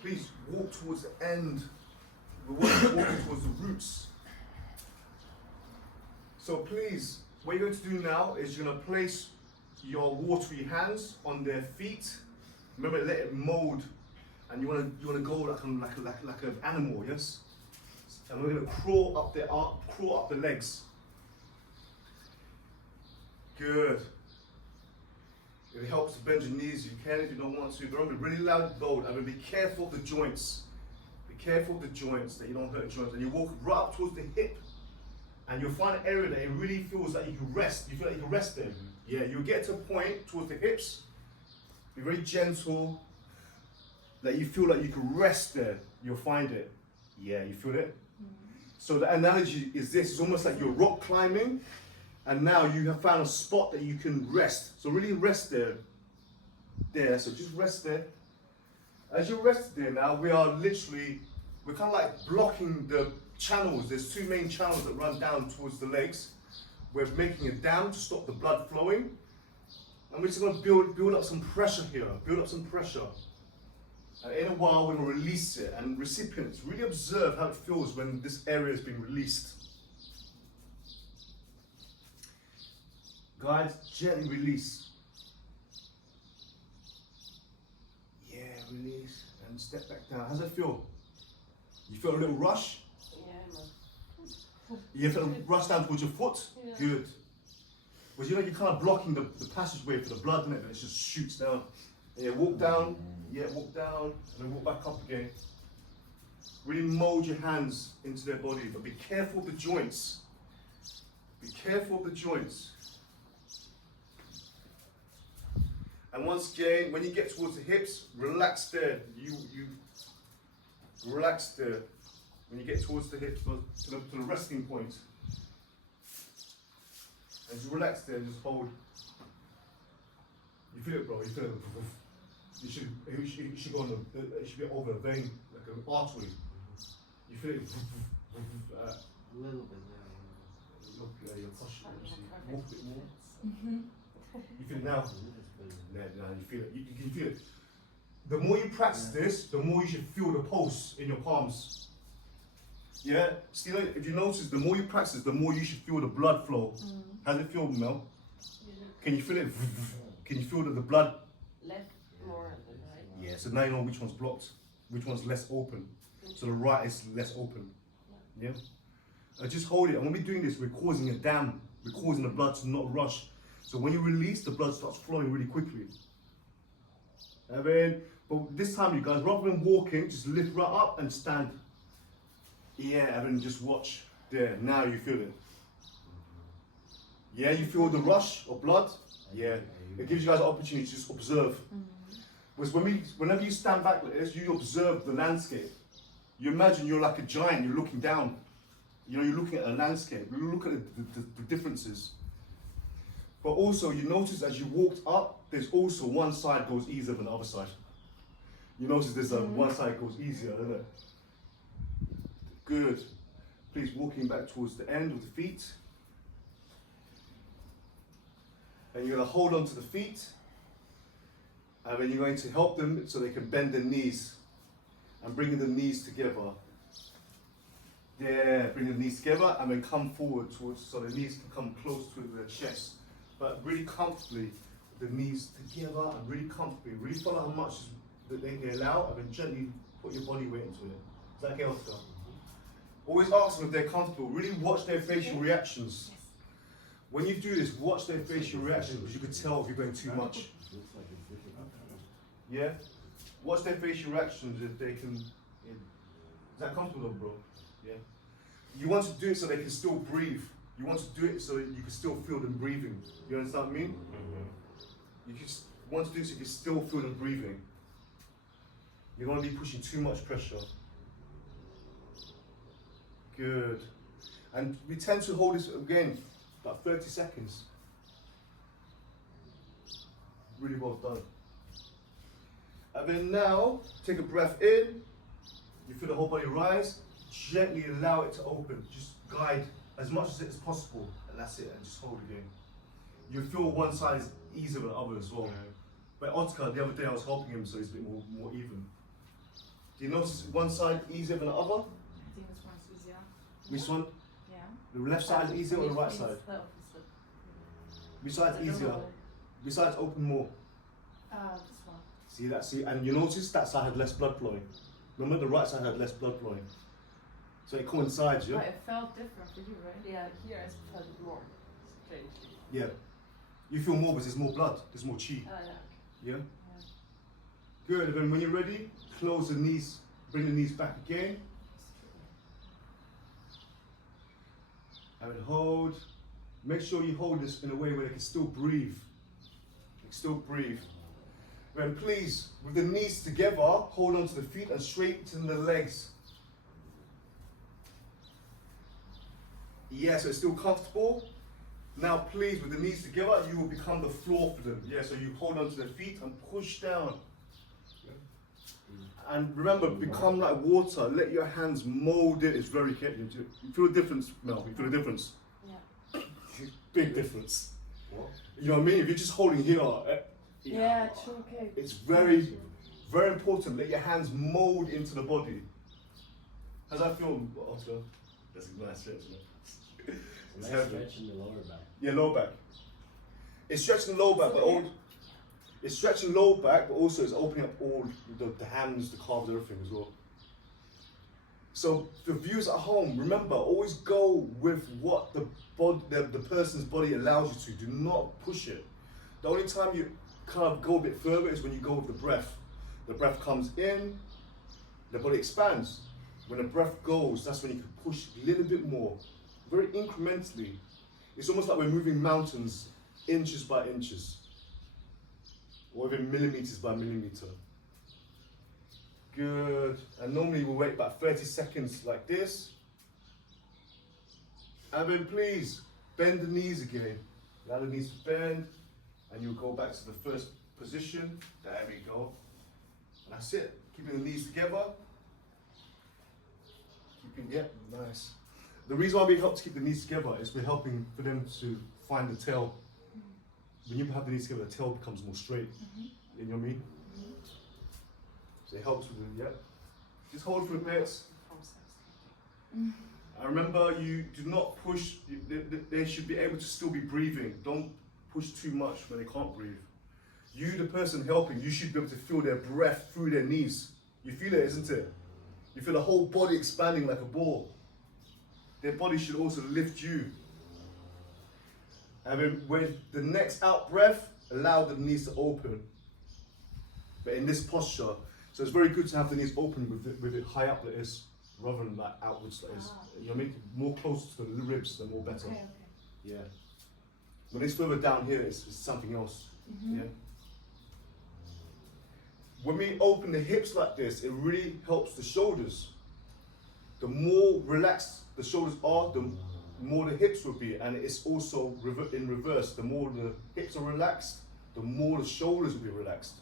Please walk towards the end. We're walking towards the roots. So please, what you're going to do now is you're going to place your watery hands on their feet. Remember, let it mold, and you want to go like an animal, yes. And we're going to crawl up their arm, crawl up the legs. Good. If it helps to bend your knees, you can. If you don't want to, but remember, really loud and bold. And be careful of the joints. Be careful of the joints that you don't hurt the joints. And you walk right up towards the hip. And you'll find an area that it really feels like you can rest. You feel like you can rest there. Yeah, you'll get to a point towards the hips. Be very gentle. That you feel like you can rest there. You'll find it. Yeah, you feel it? So the analogy is this. It's almost like you're rock climbing. And now you have found a spot that you can rest. So really rest there. There, so just rest there. As you rest there now, we're kind of like blocking the channels. There's two main channels that run down towards the legs. We're making a dam to stop the blood flowing. And we're just going to build up some pressure here. Build up some pressure. And in a while, we're going to release it. And recipients, really observe how it feels when this area is being released. Guys, gently release. Yeah, release. And step back down. How's that feel? You feel a little rush? Yeah, You feel a rush down towards your foot? Yeah. Good. But you know, you're kind of blocking the passageway for the blood, isn't it? And it just shoots down. Yeah, walk down. Yeah, walk down. And then walk back up again. Really mold your hands into their body. But be careful of the joints. Be careful of the joints. And once again, when you get towards the hips, relax there. You relax there. When you get towards the hips, to the resting point. And just relax there, just hold. You feel it, bro? You feel it? You should go on it should be over a vein, like an artery. You feel it? A little bit, yeah. Look, your posture. Walk a bit more. You feel it now? No, you feel it. You can feel it. The more you practice this, the more you should feel the pulse in your palms. Yeah? Still, if you notice, the more you practice, the more you should feel the blood flow. How does it feel, Mel? Yeah. Can you feel it? Can you feel that the blood? Left more than right. Yeah, so now you know which one's blocked, which one's less open. So the right is less open. Yeah? Just hold it. And when we're doing this, we're causing a dam. We're causing the blood to not rush. So when you release, the blood starts flowing really quickly. And then, but this time, you guys, rather than walking, just lift right up and stand. Yeah, and then just watch. There, now you feel it. Yeah, you feel the rush of blood? Yeah. It gives you guys an opportunity to just observe. Because whenever you stand back like this, you observe the landscape. You imagine you're like a giant, you're looking down. You know, you're looking at a landscape, you look at the differences. But also, you notice as you walked up, there's also one side goes easier than the other side. You notice there's one side goes easier, isn't it? Good. Please walking back towards the end of the feet. And you're going to hold on to the feet. And then you're going to help them so they can bend their knees. And bringing the knees together. Yeah, bring the knees together and then come forward towards, so the knees can come close to the chest. But really comfortably, the knees together and really comfortably. Really follow how much that they allow and then gently put your body weight into it. Is that okay, Oscar? Always ask them if they're comfortable. Really watch their facial reactions. When you do this, watch their facial reactions because you can tell if you're going too much. Yeah? Watch their facial reactions if they can. Is that comfortable, bro? Yeah? You want to do it so they can still breathe. You want to do it so that you can still feel them breathing. You understand what I mean? You just want to do it so you can still feel them breathing. You don't want to be pushing too much pressure. Good. And we tend to hold this again about 30 seconds. Really well done. And then now, take a breath in. You feel the whole body rise. Gently allow it to open. Just guide as much as it is possible. And that's it. And just hold again. You feel one side is easier than the other as well. But Otkar, the other day I was helping him so he's a bit more even. Do you notice one side easier than the other? I think this one's easier. Which one? Yeah. The left side is easier or the right side? The opposite. Which side's easier? Which side's open more? This one. See that? See, and you notice that side had less blood flowing. Remember, the right side had less blood flowing. So it coincides, yeah? But it felt different for you, right? Yeah, here I felt more strangely. Yeah. You feel more because there's more blood, there's more chi. Yeah. Yeah? Good, and then when you're ready, close the knees, bring the knees back again. And then hold. Make sure you hold this in a way where they can still breathe. They can still breathe. Then please, with the knees together, hold on to the feet and straighten the legs. Yeah, so it's still comfortable. Now please, with the knees together, you will become the floor for them. Yeah, so you hold on to the feet and push down. And remember, become like water. Let your hands mold it. It's very careful. You feel the difference, Mel? You feel the difference? Yeah. Big difference. What? You know what I mean? If you're just holding here, Yeah, true, okay. it's very, very important. Let your hands mold into the body. How's that feel, Oscar? That's a nice stretch, isn't it? Nice stretch in the lower back. Yeah, lower back. It's stretching the lower back, but all. It's stretching low back, but also it's opening up all the hands, the calves, everything as well. So the viewers at home, remember, always go with what the person's body allows you to. Do not push it. The only time you kind of go a bit further is when you go with the breath. The breath comes in, the body expands. When the breath goes, that's when you can push a little bit more, very incrementally. It's almost like we're moving mountains inches by inches. Or even millimeters by millimeter. Good. And normally we'll wait about 30 seconds like this. And then please, bend the knees again. Allow the knees to bend. And you'll go back to the first position. There we go. And that's it. Keeping the knees together. Yep, nice. The reason why we help to keep the knees together is we're helping for them to find the tail. When you have the knees together, the tail becomes more straight. You know what I mean? So it helps with the, yeah. Just hold for a bit. And remember, you do not push, they should be able to still be breathing. Don't push too much when they can't breathe. You, the person helping, you should be able to feel their breath through their knees. You feel it, isn't it? You feel the whole body expanding like a ball. Their body should also lift you. And then with the next out breath, allow the knees to open. But in this posture, so it's very good to have the knees open with it high up like this, rather than like outwards like this. You know, make it more close to the ribs, the more better. Okay. Yeah. When it's further down here, it's something else. Mm-hmm. Yeah. When we open the hips like this, it really helps the shoulders. The more relaxed the shoulders are, the more the hips will be, and it's also in reverse. The more the hips are relaxed, the more the shoulders will be relaxed.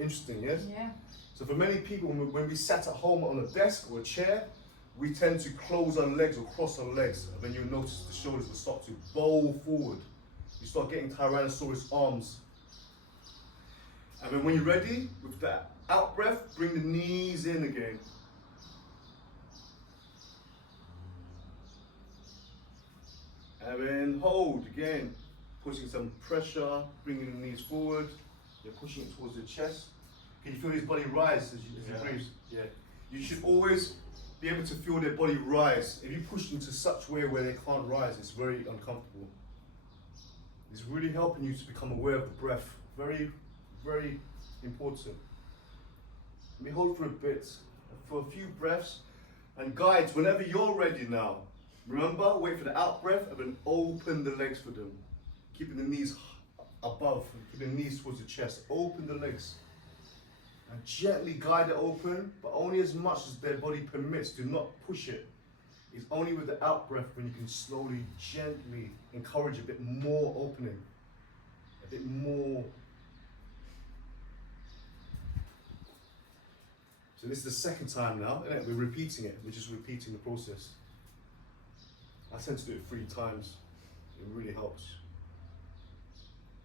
Interesting, yes? Yeah. So for many people, when we sat at home on a desk or a chair, we tend to close our legs or cross our legs, and then you'll notice the shoulders will start to bow forward. You start getting Tyrannosaurus arms. And then when you're ready, with that out breath, bring the knees in again. And then hold again, putting some pressure, bringing the knees forward. You're pushing it towards the chest. Can you feel his body rise as you breathe? Yeah. You should always be able to feel their body rise. If you push them to such way where they can't rise, it's very uncomfortable. It's really helping you to become aware of the breath. Very, very important. Let me hold for a bit, for a few breaths. And guides, whenever you're ready now, remember, wait for the out breath and then open the legs for them. Keeping the knees above, keeping the knees towards the chest. Open the legs. And gently guide it open, but only as much as their body permits. Do not push it. It's only with the out breath when you can slowly, gently encourage a bit more opening. A bit more. So this is the second time now, isn't it? We're repeating it. We're just repeating the process. I tend to do it 3 times. It really helps.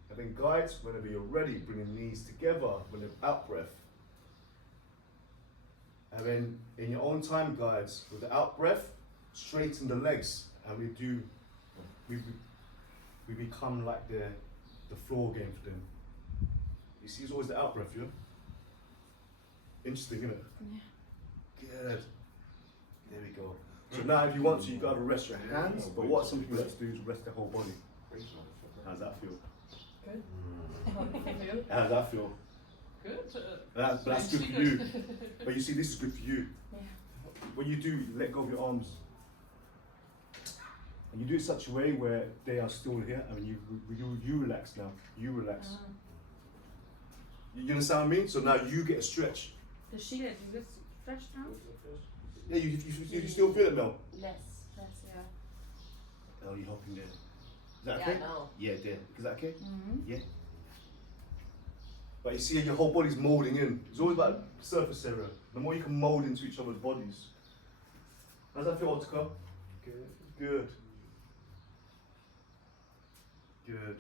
And then guides, whenever you're ready, bring the knees together with an out breath. And then in your own time, guides, with the out breath, straighten the legs, and we become like the floor game for them. You see, it's always the out breath, yeah? Interesting, isn't it? Yeah. Good. There we go. So now, if you want to, you gotta rest your hands. But what some people like to do is rest their whole body. How's that feel? Good. How does it feel? How does that feel? Good. That's good for you. But you see, this is good for you. Yeah. What you do, you let go of your arms. And you do it such a way where they are still here. I mean, you relax now. You relax. You understand what I mean? So now you get a stretch. Does she let you get stretched now? Yeah, you still feel it, Mel? Less, yeah. Oh, you're helping there. Is that Yeah, okay? I know. Yeah, there. Is that okay? Mm-hmm. Yeah. But you see, your whole body's molding in. It's always about surface area. The more you can mold into each other's bodies. How's that feel, Otakar? Good. Good. Good.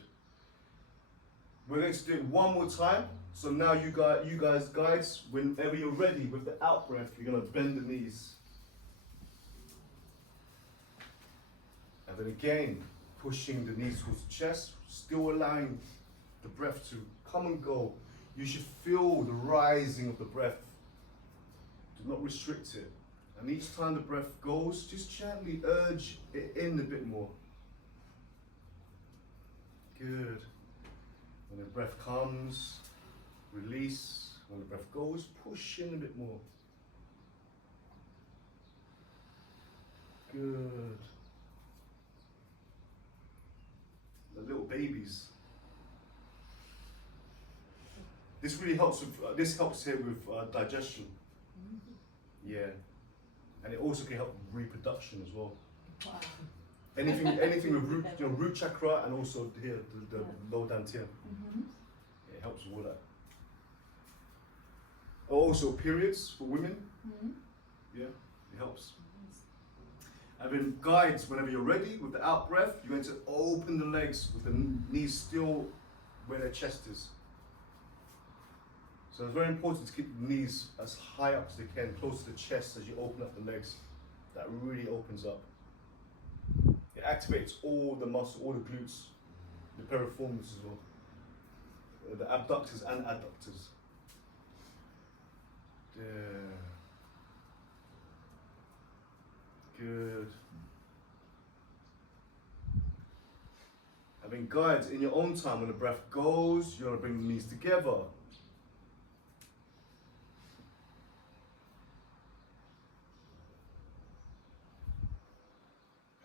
We're going to do it one more time. So now you guys, guides, whenever you're ready with the out breath, you're going to bend the knees. And then again, pushing the knees towards the chest, still allowing the breath to come and go. You should feel the rising of the breath. Do not restrict it. And each time the breath goes, just gently urge it in a bit more. Good. When the breath comes, release. When the breath goes, push in a bit more. Good. The little babies. This really helps with, this helps here with digestion. Yeah. And it also can help with reproduction as well. Wow. Anything with root, root chakra, and also here, the lower dantian. Mm-hmm. It helps with all that. Also periods for women. Mm-hmm. Yeah, it helps. And then guides, whenever you're ready, with the out breath, you're going to open the legs with the knees still where their chest is. So it's very important to keep the knees as high up as they can, close to the chest as you open up the legs. That really opens up. It activates all the muscles, all the glutes, the piriformis as well, the abductors and adductors. There. Good. And then guides, in your own time, when the breath goes, you want to bring the knees together.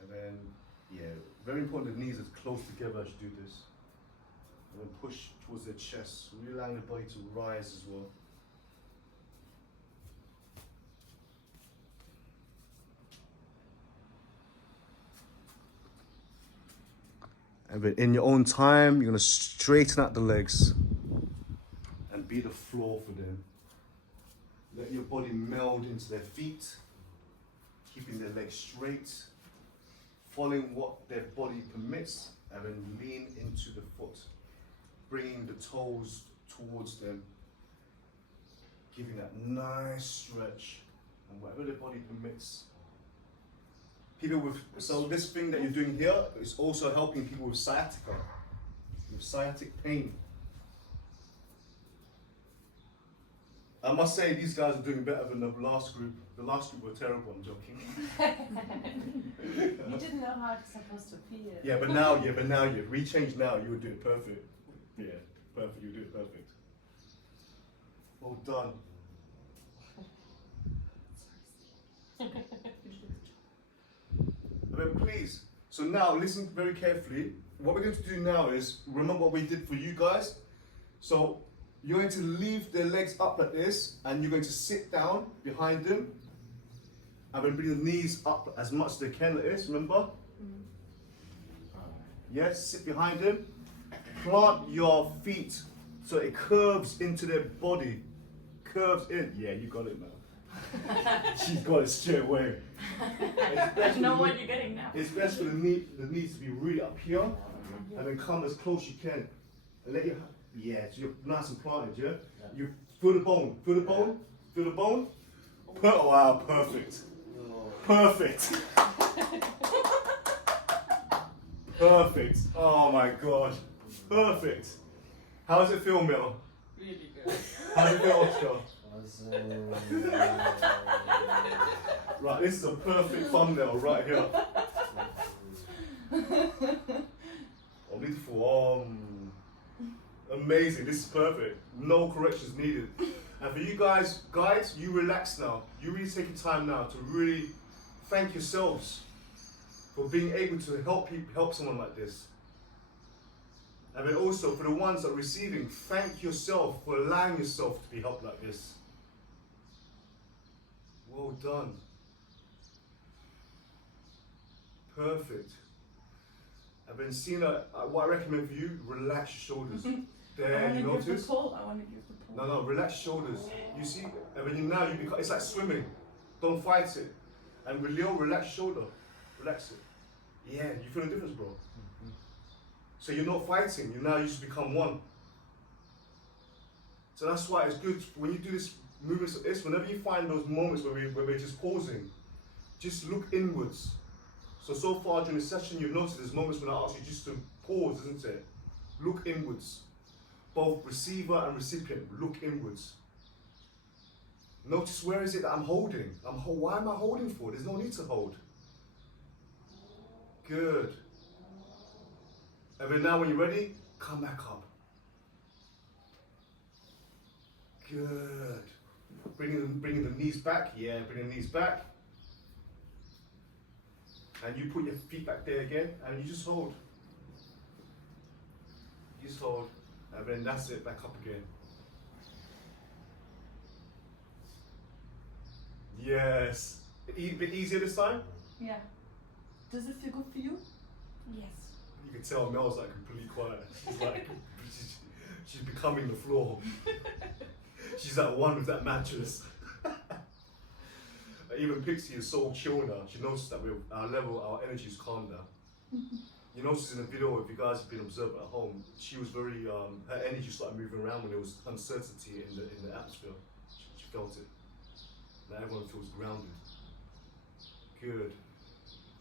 And then, yeah, Very important the knees are close together as you do this. And then push towards the chest, really allowing the body to rise as well. And then in your own time, you're gonna straighten out the legs and be the floor for them. Let your body meld into their feet, keeping their legs straight, following what their body permits, and then lean into the foot, bringing the toes towards them, giving that nice stretch, and whatever the body permits. People with, so this thing that you're doing here is also helping people with sciatica, with sciatic pain. I must say these guys are doing better than the last group. The last group were terrible, I'm joking. You didn't know how it's supposed to feel. Yeah, but now, if we change now, you would do it perfect. Yeah, perfect, you would do it perfect. Well done. And then please, so now listen very carefully. What we're going to do now is, remember what we did for you guys? So you're going to leave their legs up like this, and you're going to sit down behind them, and then bring the knees up as much as they can like this, remember? Yes, sit behind them. Plant your feet so it curves into their body. Curves in. Yeah, you got it now. She's got it straight away. I know what you're getting now. It's best for the knees to be really up here, and then come as close as you can. And let your, yeah, so you're nice and planted, yeah? You feel the bone, feel the bone, feel the bone. Oh, wow, perfect. Perfect. Perfect. Oh my god. Perfect. How does it feel, Mel? Really good. How does it feel, Oscar? Awesome. Right, this is a perfect thumbnail right here. Oh, beautiful. Amazing. This is perfect. No corrections needed. And for you guys, you relax now. You really taking time now to really thank yourselves for being able to help someone like this. And then also for the ones that are receiving, thank yourself for allowing yourself to be helped like this. Well done. Perfect. And then Sina, what I recommend for you, relax your shoulders. There, you notice? I want to give the pull. No, relax shoulders. You see, and then now you become, it's like swimming. Don't fight it. And with Leo, relax shoulder. Relax it. Yeah, you feel the difference, bro. So you're not fighting, you just become one. So that's why it's good when you do this movements like this, whenever you find those moments where we're just pausing, just look inwards. So far during the session, you've noticed there's moments when I ask you just to pause, isn't it? Look inwards. Both receiver and recipient, look inwards. Notice where is it that I'm holding? Why am I holding for? There's no need to hold. Good. And then now when you're ready, come back up. Good. Bringing the knees back. Yeah, bring the knees back. And you put your feet back there again, and you just hold. You just hold. And then that's it, back up again. Yes. A bit easier this time? Yeah. Does it feel good for you? Yes. You can tell Mel's like completely quiet. She's like, she's becoming the floor. She's at one with that mattress. Even Pixie is so chill now. She noticed that our energy is calm now. You notice in the video, if you guys have been observing at home, she was very, her energy started moving around when there was uncertainty in the atmosphere. She felt it. Now everyone feels grounded. Good.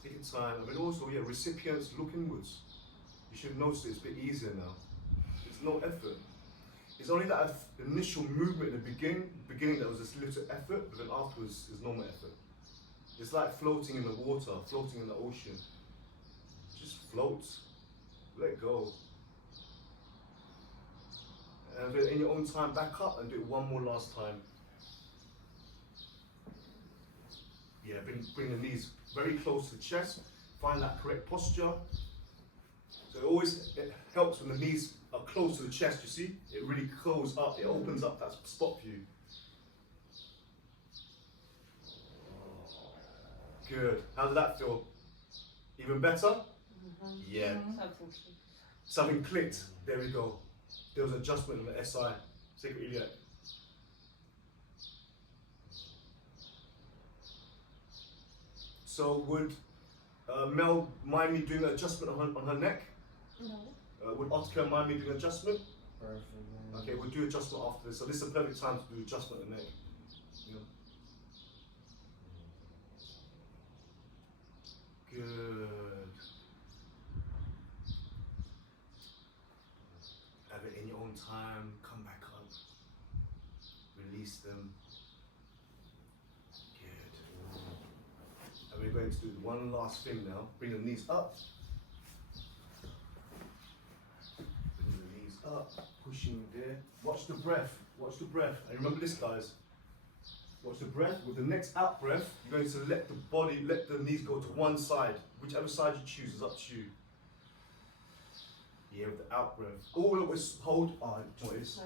Take your time. And then also, yeah, recipients, look inwards. You should notice it's a bit easier now. It's no effort. It's only that initial movement in the beginning that was this little effort, but then afterwards there's no more effort. It's like floating in the water, floating in the ocean. Just float. Let go. And then in your own time, back up and do it one more last time. Yeah, bring the knees very close to the chest. Find that correct posture. So it helps when the knees are close to the chest, you see? It really curls up, it opens up that spot for you. Good. How did that feel? Even better? Yeah. Something clicked. There we go. There was an adjustment in the SI. Secret iliac. So would Mel mind me doing an adjustment on her neck? No. Would Ottiker mind me doing an adjustment? Perfect. Okay, we'll do adjustment after this. So this is the perfect time to do adjustment on the neck. Yeah. Good. Have it in your own time. Come back up. Release them. Good. And we're going to do one last thing now. Bring the knees up. Bring the knees up. Pushing there. Watch the breath. Watch the breath. And remember this, guys. Watch the breath. With the next out breath, you're going to let the knees go to one side. Whichever side you choose is up to you. Yeah, with the out breath. All always hold. Do you know what it is? Do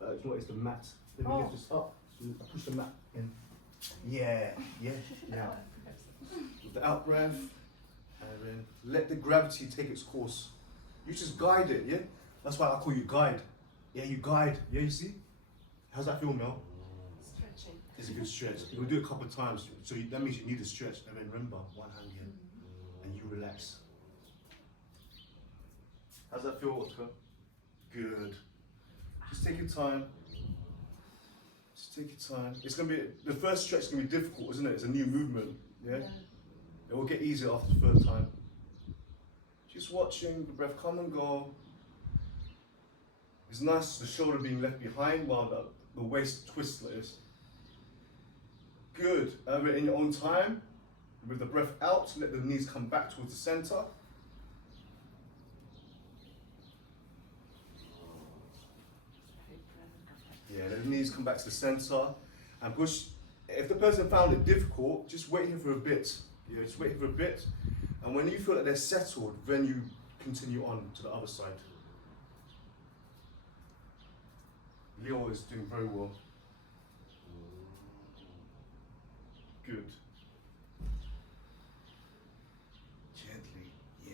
you know what it is? The mat. Let me lift this up. So I push the mat in. Yeah. Now, with the out breath, and then let the gravity take its course. You just guide it, yeah? That's why I call you guide. Yeah, you guide. Yeah, you see? How's that feel, Mel? Stretching. It's a good stretch. You'll do it a couple of times. So that means you need a stretch. And then remember, one hand here. And you relax. How's that feel, Otto? Good. Just take your time. Just take your time. It's gonna be the first stretch is gonna be difficult, isn't it? It's a new movement. Yeah? It will get easier after the third time. Just watching the breath come and go. It's nice the shoulder being left behind while the waist twists like this. Good. Have it in your own time. With the breath out, let the knees come back towards the center. Yeah, let the knees come back to the center. And push. If the person found it difficult, just wait here for a bit. Yeah, just wait here for a bit. And when you feel that they're settled, then you continue on to the other side. Leo is doing very well. Good. Gently, yeah.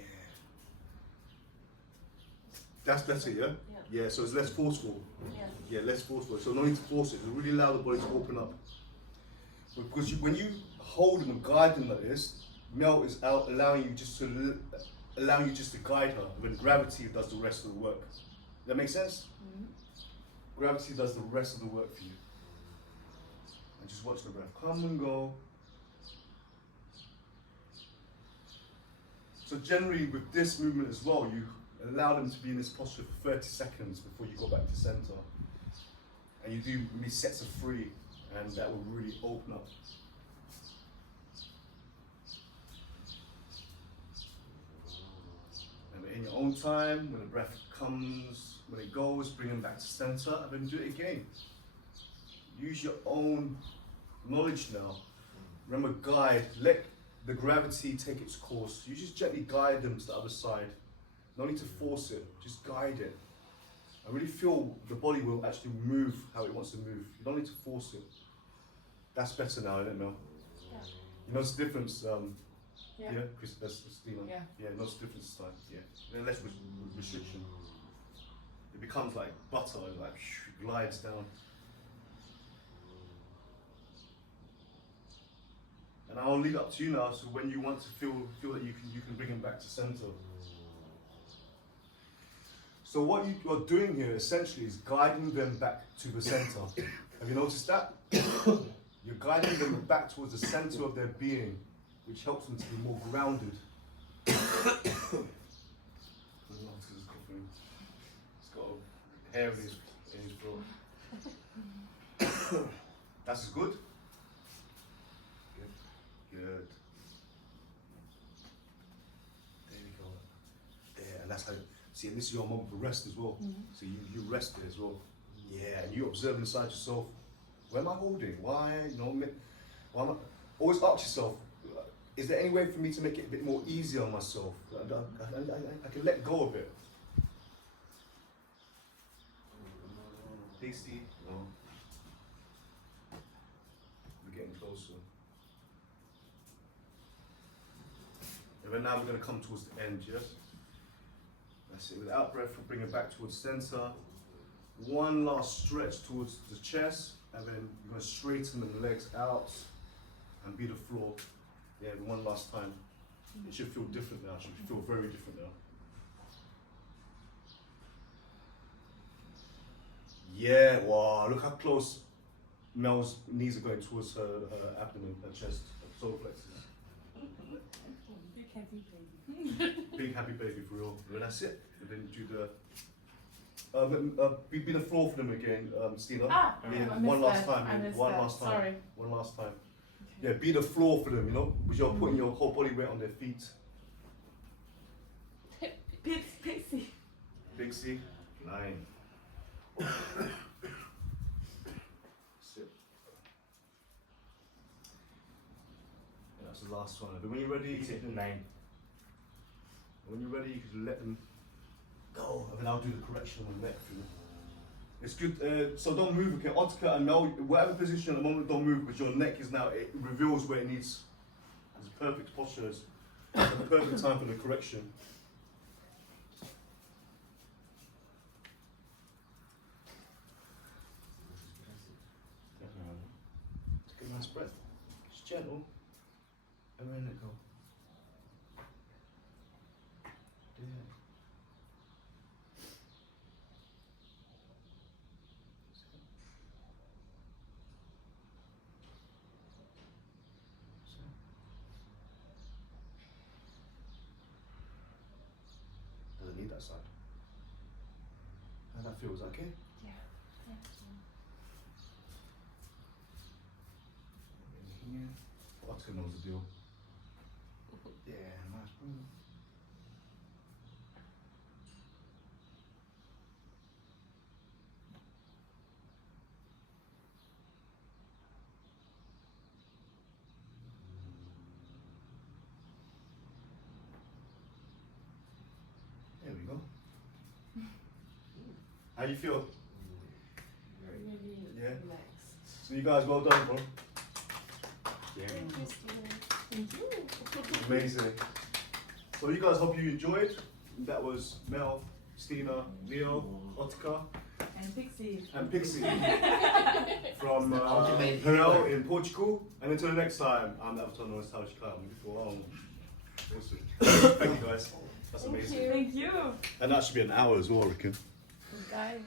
That's better, yeah? Yeah, so it's less forceful. Yeah, less forceful. So no need to force it. Really allow the body to open up. Because when you hold them and guide them like this, Mel is out allowing you just to guide her. When gravity does the rest of the work. Does that make sense? Gravity does the rest of the work for you. And just watch the breath come and go. So generally with this movement as well, you allow them to be in this posture for 30 seconds before you go back to center. And you do maybe sets of 3, and that will really open up. And in your own time, when the breath comes, when it goes, bring them back to center, and then do it again. Use your own knowledge now. Remember, guide, let the gravity take its course. You just gently guide them to the other side. No need to force it, just guide it. I really feel the body will actually move how it wants to move. You don't need to force it. That's better now, isn't it, Mel? Yeah. You notice the difference? Yeah. Christina? Yeah. Yeah, notice the difference this time. Yeah. There's less restriction. It becomes like butter, like glides down. And I'll leave it up to you now. So when you want to feel that you can bring him back to center. So what you are doing here essentially is guiding them back to the center. Have you noticed that? You're guiding them back towards the center of their being, which helps them to be more grounded. He's got a hair in his throat. That's good? Good. There we go. There, and that's how. See, and this is your moment for rest as well. So you rest there as well. Yeah, and you observe inside yourself. Where am I holding? Why? You know, why am I? Always ask yourself, is there any way for me to make it a bit more easier on myself? I can let go of it. Tasty? No. We're getting closer. And then now we're going to come towards the end, yes? That's it. Without breath, we'll bring it back towards center. One last stretch towards the chest, and then you're going to straighten the legs out and be the floor. Yeah, one last time. It should feel different now. It should feel very different now. Yeah, wow, look how close Mel's knees are going towards her abdomen, her chest, her solar plexus. Big happy baby. Big happy baby for real. And that's it. And then do the be the floor for them again, Stina. Ah, yeah, I one missed last that. time. I missed One that. last time. Sorry. One last time. Yeah, be the floor for them, you know, because you're putting your whole body weight on their feet. Pixie. Pixie, 9. Sit. Yeah, that's the last one. But when you're ready, It's 9. when you're ready, you can let them go, and then I'll do the correction on the neck for you. It's good, so don't move, okay? Ottika and Mel, whatever position at the moment, don't move, because your neck is now, it reveals where it needs. It's a perfect posture, it's the perfect time for the correction. Take a nice breath, just gentle, and then let go. Yeah. Doesn't need that side. How that feels, okay? Yeah. Here. Ottika knows the deal. Yeah, nice. There we go. How you feel? Really Yeah. relaxed. So you guys, well done, bro. Yeah. Thank you, Steven. Thank you. Amazing. So you guys, hope you enjoyed. That was Mel, Stina, Leo, Ottika, And Pixie. and Pixie from Ultimate Perel healer. in Portugal. And until the next time, I'm the avatar known as Tao Chi Kai. Awesome. Thank you guys. That's amazing. Thank you. And that should be an hour as well, I reckon. Guys.